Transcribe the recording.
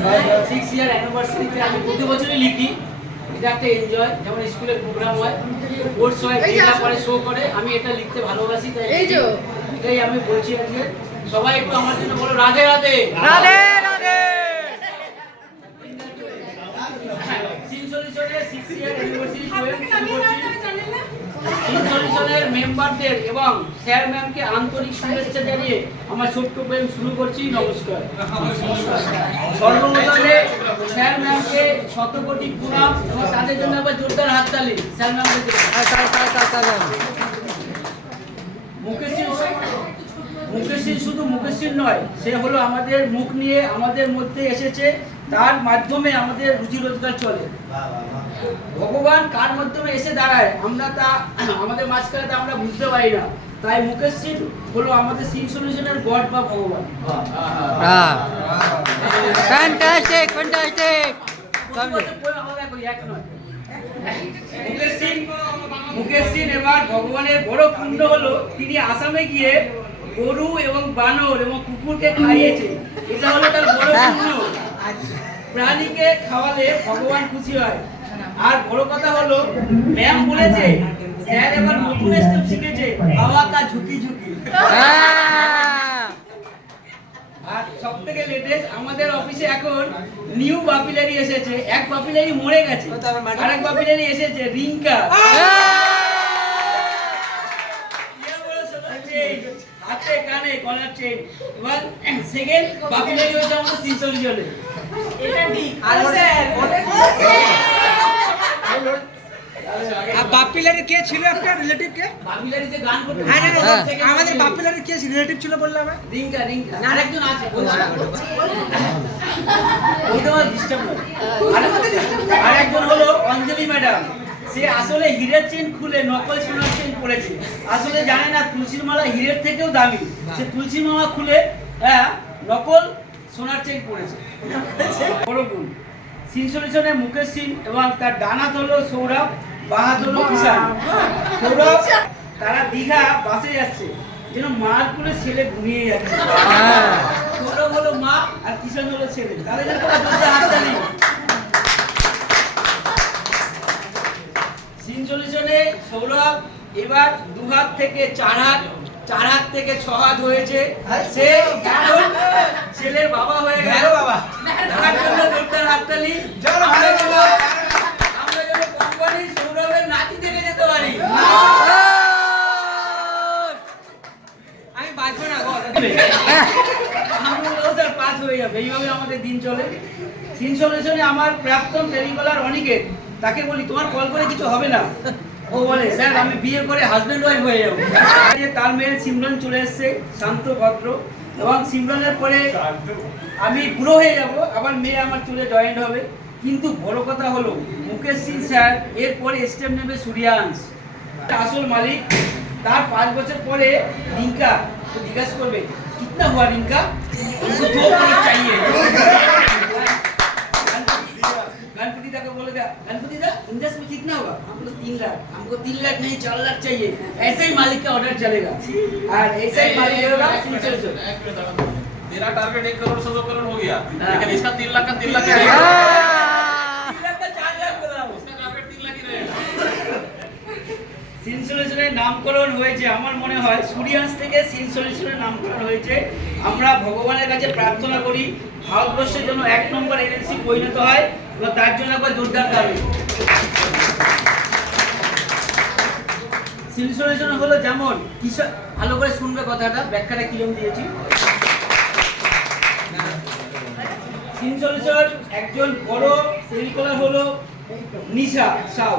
6 ইয়ার অ্যানিভার্সারিতে আমি প্রতি বছরই লিখি। এটা একটা এনজয়, যেমন স্কুলের প্রোগ্রাম হয়, কোর্স হয়, জেলা পরে শো করে, আমি এটা লিখতে ভালোবাসি। তাই এটাই আমি বলছি আজকে। সবাই একটু আমার জন্য বলো রাধে রাধে রাধে রাধে। সিনসলিউশনের মেম্বারদের এবং স্যার ম্যামকে আন্তরিক শুভেচ্ছা জানিয়ে আমার ছোট্ট প্রেম শুরু করছি। নমস্কার। সর্বপ্রথমে স্যার ম্যামকে শতকোটি প্রণাম এবং তাদের জন্য আবার জোরদার হাততালি। স্যার ম্যামকে মুকেশ শুধু মুকেশ নয়, সে হলো আমাদের মুখ নিয়ে আমাদের মধ্যে এসেছে, তার মাধ্যমে আমাদের রুজি রোজগার চলে। ভগবান কার মাধ্যমে এসে দাঁড়ায় আমরা তা আমাদের মাঝখানে তা আমরা বুঝতে পারি না। তাই মুকেশ সিং হলো আমাদের সিনসলিউশনের গড বা ভগবান। Fantastic fantastic. মুকেশ সিং এবার ভগবানের বড় পুণ্য হলো তিনি আসামে গিয়ে গরু এবং বানর এবং কুকুরকে খাইয়েছে। এটা হলো তার বড় পুণ্য। প্রাণীকে খাওয়ালে ভগবান খুশি হয়। আর বড় কথা হলো ম্যাম বলেছে স্যার এবার নতুন স্টেপ শিখেছে, হাওয়া কা ঝুঁকি ঝুঁকি। আর সবথেকে লেটেস্ট আমাদের অফিসে এখন নিউ বাপিলারি এসেছে। এক বাপিলারি মরে গেছে, আরেক বাপিলারি এসেছে, রিঙ্কা। হাতে কানে গলার চেন। এবার সেকেন্ড বাপিলারি হচ্ছে আমাদের সিনসলিউশনে। এটা ঠিক। আর স্যার বাপিলারি কে ছিল আপনার রিলেটিভ কে? বাপিলারি যে গান করতে, হ্যাঁ আমাদের বাপিলারি কে রিলেটিভ ছিল বললাম? রিঙ্কা রিঙ্কা আরেকজন আছে, ওইটা ডিস্টার্ব না। আরেকজন হলো অঞ্জলি ম্যাডাম। সে আসলে হীরের চেন খুলে নকল সোনার চেন পরেছে। আসলে জানে না তুলসীর মালা হীরের থেকেও দামি। সে তুলসী মালা খুলে নকল সোনার চেন পরেছে। বড় গুণ সিনসলিউশনে মুকেশ সিং এবং তার ডানাত হলো সৌরভ, বাহাত হলো কিষান। সৌরভ তারা দীঘা বাসে যাচ্ছে, যেন মার কোলে ছেলে ঘুমিয়ে যাচ্ছে। সৌরভ হলো মা আর কিষান হলো ছেলে। তাদের জন্য হাততালি। সিনসলিউশনে সৌরভ এবার 2 হাত থেকে 4 হাত, 4 হাত থেকে 6 হাত হয়েছে। সে এখন ছেলের বাবা হয়ে গেল। তার জন্য জোরদার হাততালি। আমরা যেন কোম্পানি সৌরভের নাতি থেকে যেতে পারি। আমি বাঁচবো না, আমরা পাস হয়ে যাবে। এইভাবে আমাদের দিন চলে। সিনসলিউশনে আমার প্রাক্তন টেলিকলার অনিকেত, তাকে বলি তোমার কল করে কিছু হবে না। ও বলে স্যার আমি বিয়ে করে হাজবেন্ড ওয়াইফ হয়ে যাবো। তার মেয়ে সিমরন চলে এসছে, শান্ত ভদ্র, এবং সিমরনের পরে আমি বুড়ো হয়ে যাব, আবার মেয়ে আমার চলে জয়েন্ট হবে। কিন্তু বড় কথা হলো মুকেশ সিং স্যার এরপরে স্টেপ নেবে সূর্যাংশ, আসল মালিক। তার 5 বছর পরে রিঙ্কা তো জিজ্ঞাসা করবে কিতনা হুয়া রিঙ্কা, हमको 2 करोड़ चाहिए। गणपति दा को बोलेगा गणपति दा इंडस्ट में कितना होगा, हम लोग 3 लाख, हमको 3 लाख नहीं 4 लाख चाहिए। ऐसे ही मालिक का ऑर्डर चलेगा और ऐसे ही मालिक होगा। तेरा टारगेट 1 करोड़ से 2 करोड़ हो गया, लेकिन इसका 3 लाख का 3 लाख 3 लाख का 4 लाख बोला, इसका टारगेट 3 लाख ही रहेगा। সিনসলিউশনের নামকরণ হয়েছে, আমার মনে হয় সূর্যাংশ থেকে সিনসলিউশনের নামকরণ হয়েছে। আমরা ভগবানের কাছে প্রার্থনা করি ভারতবর্ষের জন্য 1 নম্বর এনএলসি পরিণত হয় এবং তার জন্য একবার জোরদার দাবি। সিনসলিউশন হলো যেমন কিসব, ভালো করে শুনবে কথাটা, ব্যাখ্যাটা কিরকম দিয়েছি। সিনসলিউশন একজন বড় টেলিকলার হলো নিশা সাউ।